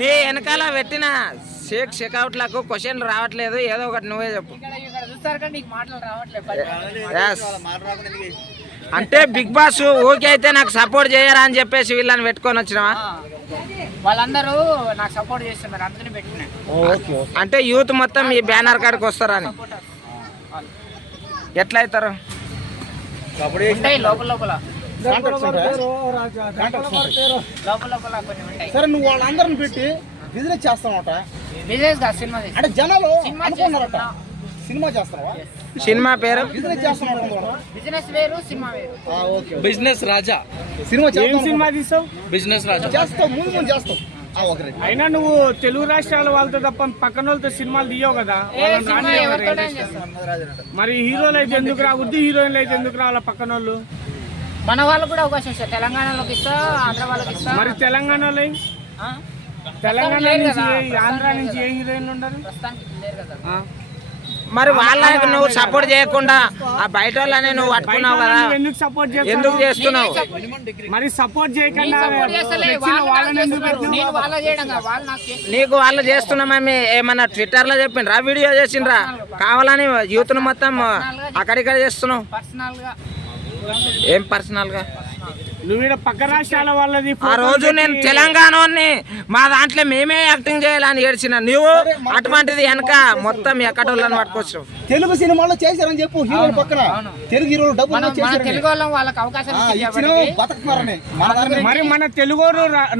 నీ వెనకాల పెట్టిన షేక్ షెకౌట్లకు క్వశ్చన్లు రావట్లేదు. ఏదో ఒకటి నువ్వే చెప్పు. అంటే బిగ్ బాస్ ఓకే అయితే నాకు సపోర్ట్ చేయరా అని చెప్పేసి వీళ్ళని పెట్టుకొని వచ్చినావా. వాళ్ళందరూ నాకు సపోర్ట్ చేస్తున్నారు అందుకని పెట్టినా. అంటే యూత్ మొత్తం ఈ బ్యానర్ కాడికి వస్తారని. సపోర్ట్ ఎట్లా అవుతారు లోపల లోపల. సరే నువ్వు వాళ్ళందరిని పెట్టి బిజినెస్ చేస్తావట? Business cinema. అంటే జనాలు సినిమా అనుకున్నారట. సినిమా చేస్తావా? సినిమా పేరు? బిజినెస్ చేస్తున్నావు బిజినెస్ వేరు సినిమా వేరు. Okay business Raja. సినిమా ఏం సినిమా తీసావు? బిజినెస్ రాజా. చేస్తావు ముందు ముందు చేస్తావు. అయినా నువ్వు తెలుగు రాష్ట్రాల వాళ్ళతో తప్ప పక్కన వాళ్ళతో సినిమాలు తీయవు కదా? మరి హీరోలు అయితే ఎందుకు రాకూడదు హీరోయిన్లు అయితే ఎందుకు రావాల పక్కన వాళ్ళు మన వాళ్ళకు కూడా అవకాశం ఇస్తా తెలంగాణలోకి ఇస్తా ఆంధ్ర వాళ్ళకి ఇస్తా. మరి తెలంగాణలో ఆ? తెలంగాణ నుంచి ఆంధ్ర నుంచి ఏ హీరోయిన్లు ఉండరు ప్రస్తుతానికి లేరు కదా. ఆ? మరి వాళ్ళకి నువ్వు సపోర్ట్ చేయకుండా ఆ బయట వాళ్ళని నువ్వు పట్టుకున్నావు కదా. ఎందుకు సపోర్ట్ ఎందుకు చేస్తున్నావు? మరి సపోర్ట్ చేయకుండా నాకు వాళ్ళ వాళ్ళు చేస్తున్నామని ఏమన్నా ట్విట్టర్లో చెప్పిండ్రా వీడియో చేసిండ్రా? కావాలని యూత్ను మొత్తం అక్కడిక్కడ చేస్తున్నావు? పర్సనల్గా ఏం పర్సనల్ ఆ రోజు నేను తెలంగాణని మా దాంట్లో మేమే యాక్టింగ్ చేయాలని ఏడ్చిన. నువ్వు అటువంటిది వెనక మొత్తం ఎక్కడోళ్ళని పట్టుకోవచ్చు తెలుగు సినిమాలో చేశారని చెప్పు హీరోలు పక్కన. తెలుగు హీరోలు చేశారని. తెలుగు వాళ్ళం వాళ్ళకి అవకాశం మరి మన తెలుగు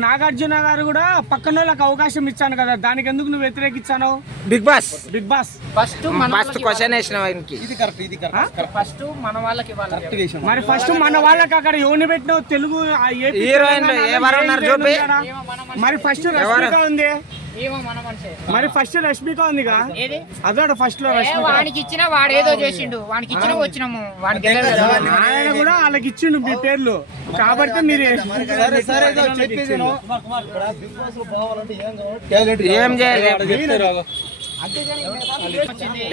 నాగార్జున గారు కూడా పక్కన వాళ్ళకి అవకాశం ఇచ్చాను కదా దానికి ఎందుకు నువ్వు వ్యతిరేకించాను? Big boss big boss first మన ఫస్ట్ క్వశ్చన్ వేసిన ఆయనకి. ఇది కరెక్ట్ ఇది కరెక్ట్ కరెక్ట్ ఫస్ట్ మన వాళ్ళకి ఇవ్వాలి. కరెక్ట్ చేసాం మరి ఫస్ట్ మన వాళ్ళకి అక్కడ ఎవరిని పెట్టినావు? తెలుగు ఆ ఏపీ హీరోయిన్లు ఎవరు ఏ ఉన్నారు హీరోయిన్ చూపి? మరి ఫస్ట్ రష్మిక ఉంది. ఏమో మన మనిషి. మరి ఫస్ట్ రష్మిక ఉందిగా? ఏది? అదోడు ఫస్ట్లో వానికి ఇచ్చిన వాడు ఏదో చేసిండు. వానికి ఇచ్చిన వచ్చినాము. వానికి. ఆయన కూడా వాళ్ళకి ఇచ్చిండు మీ పేర్లు. కాబట్టి మీరు ఏం చేయాలి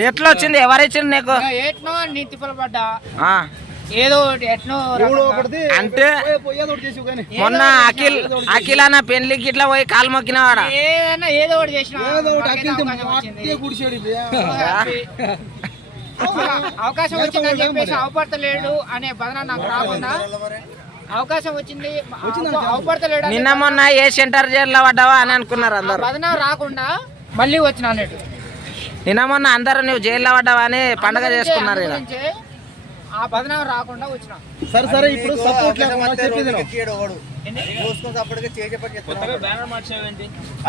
ఎట్లా వచ్చింది? ఎవరిచ్చింది నీకు? ఇంకా ఏట్నో నీ తిప్పలు పడ్డా? ఆ, ఏదో అంటే మొన్న అఖిల్ అఖిల్ అన్న పెళ్ళికి ఇట్లా పోయి కాలు మొక్కినవాడా? ఏదో ఒకటి చేసిన. అవకాశం వచ్చిందని చెప్పేసి అవపడతలేడు అనే బదన నాకు రాకుండా అవకాశం వచ్చింది. అవ- అవపడతలేడు నిన్న మొన్న ఏ సెంటర్ జైల్లో పడ్డావా అని అనుకున్నారు అందరు. బదన రాకుండా మళ్ళీ వచ్చిన అన్నట్టు. నిన్న మొన్న అందరూ నువ్వు జైల్లో పడ్డావా అని పండగ చేసుకున్నారు ఆ బదనం రాకుండా వచ్చిన. సరే సరే ఇప్పుడు సపోర్ట్.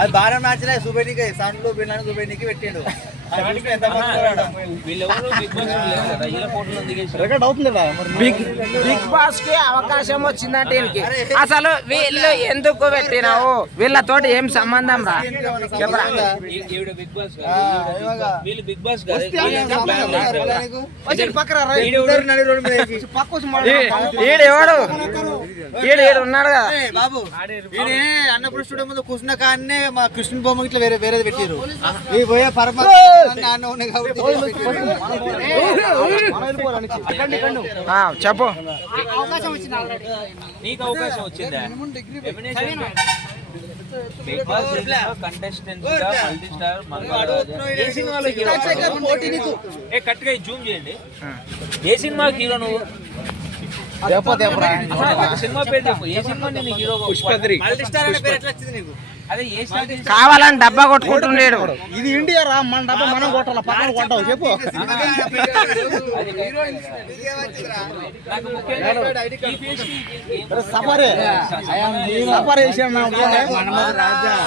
అది బాగా మ్యాచ్లే సుబేనికి సన్లు బిల్లని సుబేనికి పెట్టిండు. బిగ్ బాస్ బిగ్కి అవకాశం వచ్చిందంటే ఈయనకి. అసలు వీళ్ళు ఎందుకు పెట్టినావు? వీళ్ళతోటి ఏం సంబంధం రా? చెప్పరా? ఈ- ఈవిడ బిగ్ బాస్ ఆ, ఇవాగ. వీళ్ళు బిగ్ బాస్ కాదు. వస్తే వీళ్ళు ఆయన బ్యాన్ చెప్పలేదు చేస్తారు. కదా. నీకు? వచ్చి పక్కన రా. ఇద్దరు. నడి రోడ్డు మీద వేసి. పక్క వచ్చి ఈ- మాట్లాడు. ఈడు ఈడు ఉన్నాడు కదా. బాబు. అన్నప్పుడు స్టూడియో ముందు కూర్చున్న కాడనే మా కృష్ణుని బొమ్మ ఇట్లా వేరే వేరేది పెట్టిరు ఈ పోయే పరమ చెప్పు. అవకాశం వచ్చింది ఆల్రెడీ నీకు అవకాశం వచ్చిందా? ఎమినేషన్ బిగ్ బాస్ కంటెస్టెంట్గా మల్టీ స్టార్ ఏ సినిమాలో హీరో ఏ కరెక్ట్గా జూమ్ చేయండి ఏ సినిమా హీరో నువ్వు సినిమా పేరు చెప్పు. ఏ సినిమా నేను హీరో పుష్పద్రి. మల్టీ స్టార్ అనే పేరు ఎట్లా వచ్చింది నీకు? కావాలని డబ్బా కొట్టుకుంటుండేడు ఇది ఇండియా రా మన డబ్బా మనం కొట్టాల? పక్కన కొట్టావు చెప్పు. సఫారీ. సఫారీ.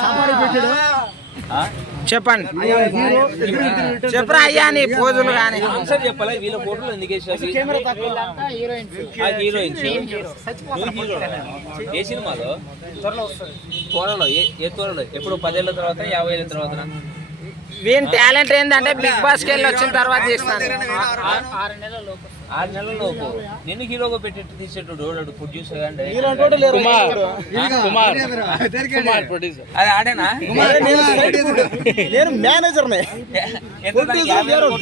సఫారీ పెట్టాడు. ఆ? చెప్పండి. చెప్పరా అయ్యా నీ పోజులు కానీ ఆన్సర్ చెప్పాలా? వీళ్ళ ఫోటోలు ఎందుకు హీరోయిన్స్ ఏ సినిమాలో? త్వరలో ఏ ఏ త్వరలో? ఎప్పుడు? పదేళ్ళ తర్వాత యాభై ఏళ్ళ తర్వాత? వీని టాలెంట్ ఏంటంటే బిగ్ బాస్కి వెళ్ళి వచ్చిన తర్వాత చేస్తాను ఆరు నెలల లోపు ఆరు నెలల లోపు నిన్ను హీరోగా పెట్టేట్టు తీసేటోడు ప్రొడ్యూసర్ అండి ఇలాంటి లేరు అది ఆడేనా నేను మేనేజర్ తినేటోడు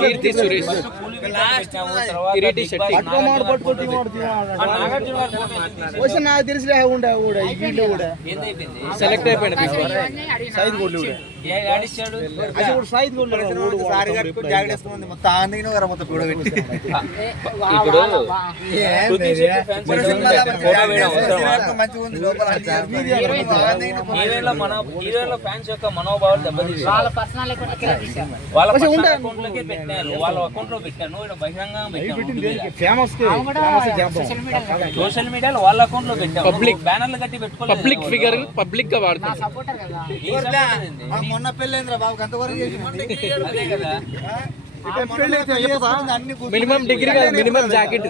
కీర్తి సురేష్. నాకు తెలిసి ఉండే కూడా ఈ కూడా. సెలెక్ట్ అయిపోయింది. సైజ్ కూడా సైజ్ మొత్తం మొత్తం ఇప్పుడు మన హీరోయిన్ల ఫ్యాన్స్ యొక్క మనోభావాలు దెబ్బతీస్తారు వాళ్ళ పర్సనల్ వాళ్ళ వాళ్ళ అకౌంట్లో పెట్టాను. సోషల్ మీడియాలో వాళ్ళ అకౌంట్లో పెట్టావు పబ్లిక్ బ్యానర్లు కట్టి పెట్టుకోలేదు పబ్లిక్ ఫిగర్ పబ్లిక్గా మొన్న పెళ్ళైందిరా బాబు. అంతవరకు అదే కదా. అన్ని minimum degree minimum jacket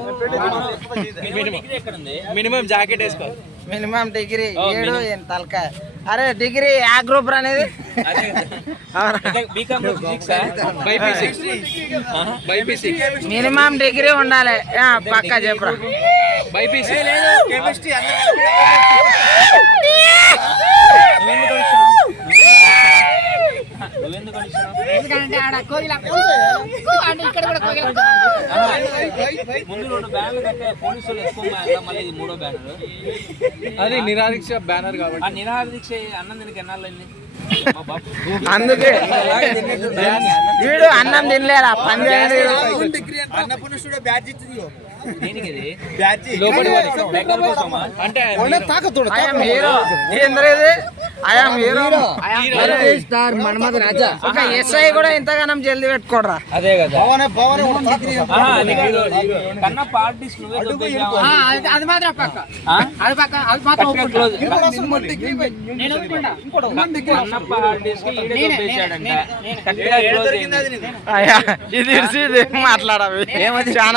minimum degree ఎక్కడ ఉంది మినిమం జాకెట్ వేసుకో మినిమం డిగ్రీ ఏడు తలకాయ అరే డిగ్రీ ఆ గ్రూప్ అనేది అదే కదా BCom physics BiPC BiPC minimum degree ఉండాలి ఆ, పక్కా చెప్పురా ఎందుకంటే ఆడ కోగిల అంటే ఇక్కడ కూడా కోగిల ముందు రెండు బ్యానర్లు కట్టే పోలీసులు ఎక్కువ మ్యాన్లా, మళ్ళీ ఇది మూడో బ్యానర్. అది నిరాదీక్ష బ్యానర్ కాబట్టి. ఆ నిరాహార దీక్ష అన్నం దీనికి బాబు. అందుకే. వీడు అన్నం తినలేరా? పని అంటే హీరో ఏంద్ర ఇది I'm hero star Manmatha Raja ఒక ఎస్ఐ కూడా ఇంతగానం జల్దీ పెట్టుకోడరా. అదే కదా. అది మాత్రం పక్క? అది పక్క అది మాత్రం ఇది చాలా